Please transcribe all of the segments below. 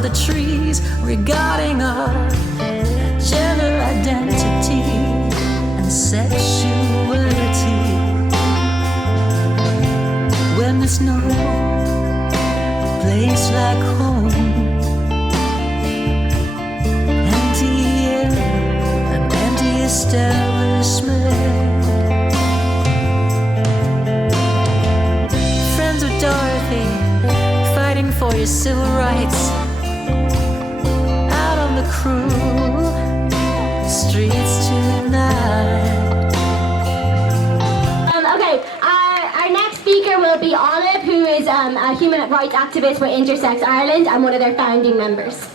of the trees regarding our gender identity and sexuality. When there's no place like home, empty air, an empty establishment. Friends with Dorothy, fighting for your civil rights. Out on the cruel streets tonight. Okay, our next speaker will be Olive, who is a human rights activist with Intersex Ireland and one of their founding members.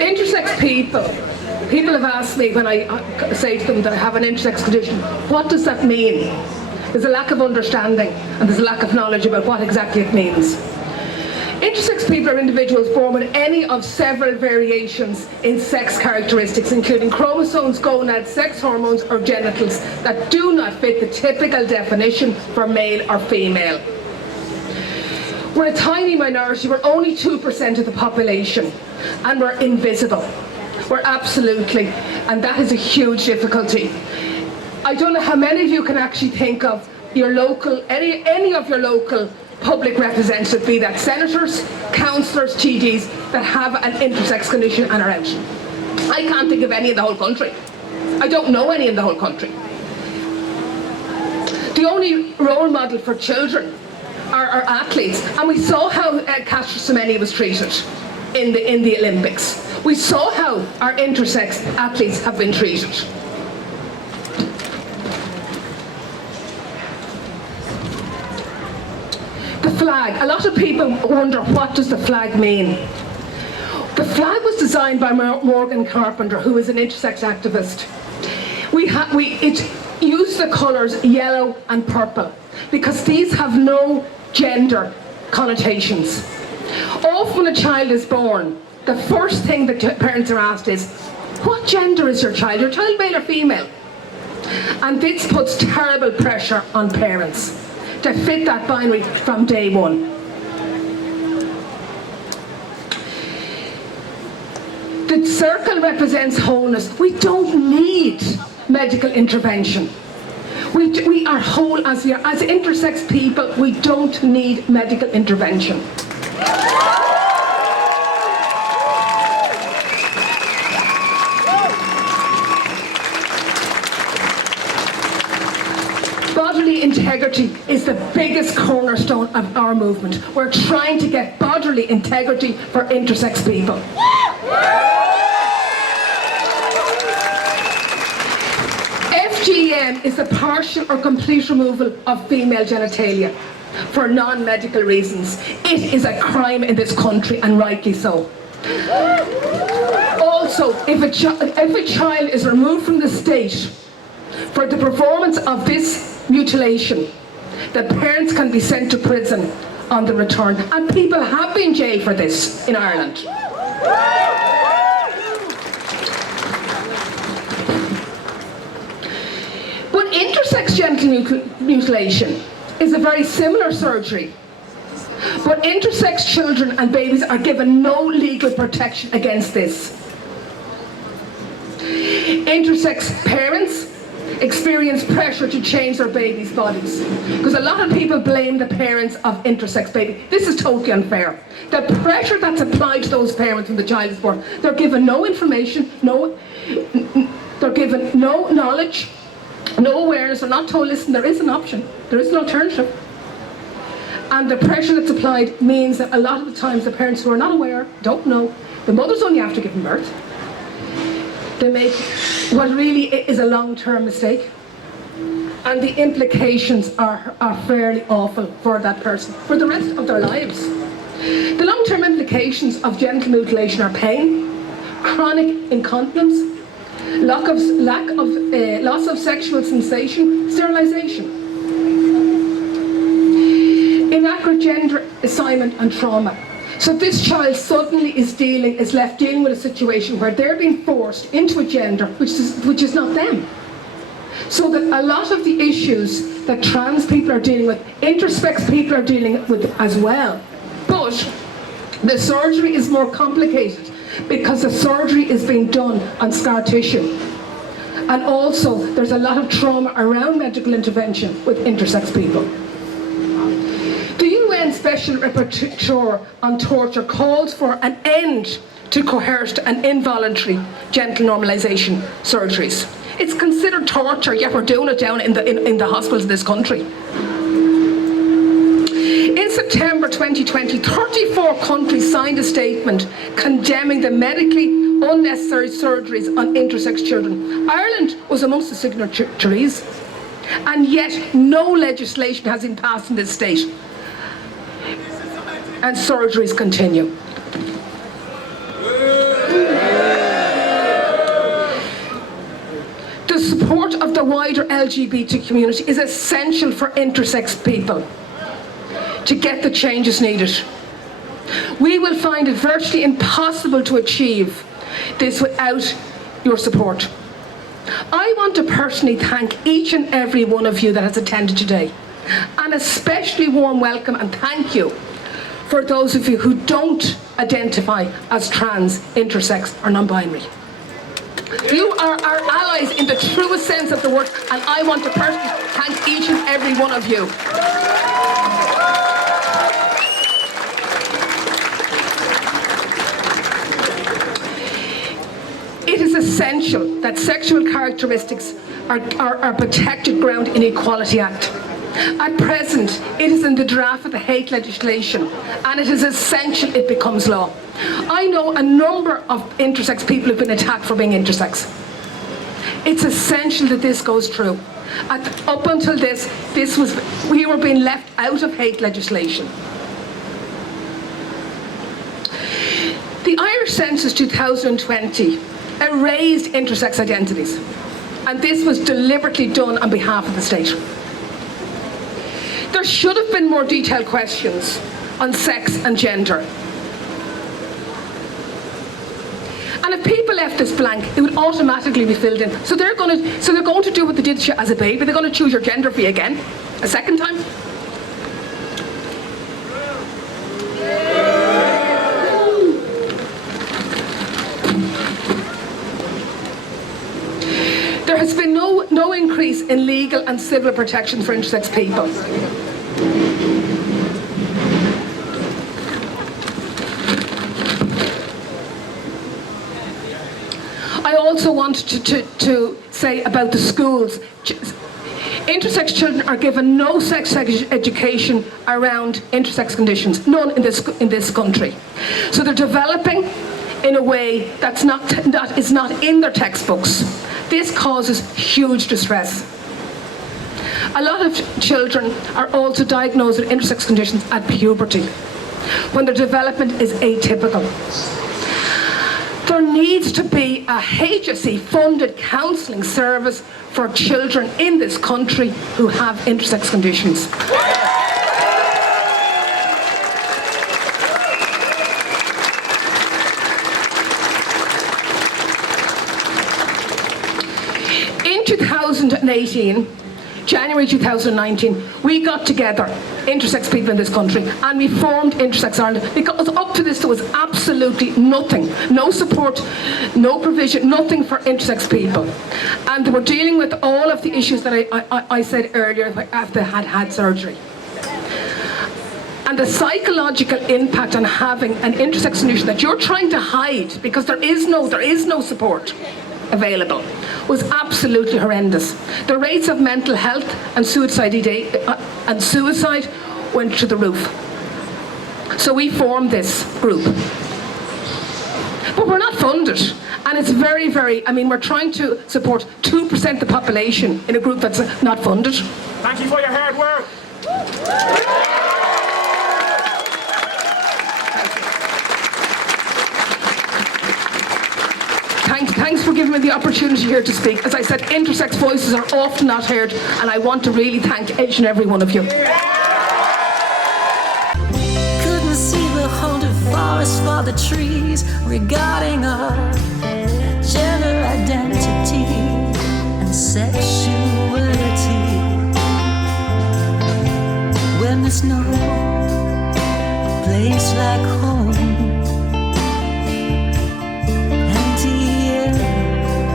Intersex people have asked me when I say to them that I have an intersex condition, what does that mean? There's a lack of understanding and there's a lack of knowledge about what exactly it means. Intersex people are individuals born with any of several variations in sex characteristics, including chromosomes, gonads, sex hormones or genitals that do not fit the typical definition for male or female. We're a tiny minority, we're only 2% of the population, and we're invisible. We're absolutely, and that is a huge difficulty. I don't know how many of you can actually think of your local, any of your local public representatives, be that senators, councillors, TDs, that have an intersex condition and are out. I can't think of any in the whole country. I don't know any in the whole country. The only role model for children are athletes, and we saw how Caster Semenya was treated in the Olympics. We saw how our intersex athletes have been treated. The flag. A lot of people wonder, what does the flag mean? The flag was designed by Morgan Carpenter, who is an intersex activist. It used the colours yellow and purple because these have no gender connotations. Often when a child is born, the first thing that parents are asked is, what gender is your child? Your child male or female? And this puts terrible pressure on parents to fit that binary from day one. The circle represents wholeness. We don't need medical intervention. We are whole as intersex people. We don't need medical intervention. Bodily integrity is the biggest cornerstone of our movement. We're trying to get bodily integrity for intersex people. FGM is the partial or complete removal of female genitalia for non-medical reasons. It is a crime in this country, and rightly so. Also, if a child is removed from the state for the performance of this mutilation, the parents can be sent to prison on the return, and people have been jailed for this in Ireland. But intersex genital mutilation is a very similar surgery, but intersex children and babies are given no legal protection against this. Intersex parents experience pressure to change their babies' bodies, because a lot of people blame the parents of intersex babies. This is totally unfair. The pressure that's applied to those parents when the child is born, they're given no information, they're given no knowledge, no awareness. They're not told, listen, there is an option, there is an alternative. And the pressure that's applied means that a lot of the times the parents who are not aware, don't know, the mother's only after giving birth, they make what really is a long-term mistake, and the implications are fairly awful for that person for the rest of their lives. The long-term implications of genital mutilation are pain, chronic incontinence, loss of sexual sensation, sterilisation, inaccurate gender assignment and trauma. So this child suddenly is left dealing with a situation where they're being forced into a gender which is not them. So that a lot of the issues that trans people are dealing with, intersex people are dealing with as well. But the surgery is more complicated because the surgery is being done on scar tissue. And also, there's a lot of trauma around medical intervention with intersex people. The UN Special Rapporteur on Torture calls for an end to coerced and involuntary genital normalisation surgeries. It's considered torture, yet we're doing it down in the hospitals in this country. In September 2020, 34 countries signed a statement condemning the medically unnecessary surgeries on intersex children. Ireland was amongst the signatories, and yet no legislation has been passed in this state. And surgeries continue. The support of the wider LGBT community is essential for intersex people to get the changes needed. We will find it virtually impossible to achieve this without your support. I want to personally thank each and every one of you that has attended today, and especially warm welcome and thank you for those of you who don't identify as trans, intersex or non-binary. You are our allies in the truest sense of the word, and I want to personally thank each and every one of you. It is essential that sexual characteristics are protected ground in the Equality Act. At present, it is in the draft of the hate legislation, and it is essential it becomes law. I know a number of intersex people who've been attacked for being intersex. It's essential that this goes through. Up until we were being left out of hate legislation. The Irish Census 2020 erased intersex identities, and this was deliberately done on behalf of the state. There should have been more detailed questions on sex and gender. And if people left this blank, it would automatically be filled in. So they're going to do what they did as a baby. They're going to choose your gender for you again, a second time. There has been no increase in legal and civil protection for intersex people. I also want to say about the schools. Intersex children are given no sex education around intersex conditions, none in this country. So they're developing in a way that is not in their textbooks. This causes huge distress. A lot of children are also diagnosed with intersex conditions at puberty, when their development is atypical. There needs to be a HSE-funded counselling service for children in this country who have intersex conditions. In 2018, January 2019, we got together, intersex people in this country, and we formed Intersex Ireland, because up to this there was absolutely nothing, no support, no provision, nothing for intersex people. And they were dealing with all of the issues that I said earlier after they had had surgery. And the psychological impact on having an intersex condition that you're trying to hide because there is no support available was absolutely horrendous. The rates of mental health and suicide went through the roof. So we formed this group. But we're not funded. And it's very, we're trying to support 2% of the population in a group that's not funded. Thank you for your hard work. Thanks for giving me the opportunity here to speak. As I said, intersex voices are often not heard, and I want to really thank each and every one of you. Couldn't see the haunted forest for the trees regarding our gender identity and sexuality. place like home. Empty air,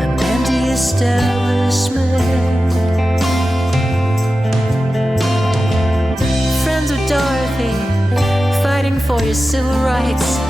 an empty establishment. Friends with Dorothy, fighting for your civil rights.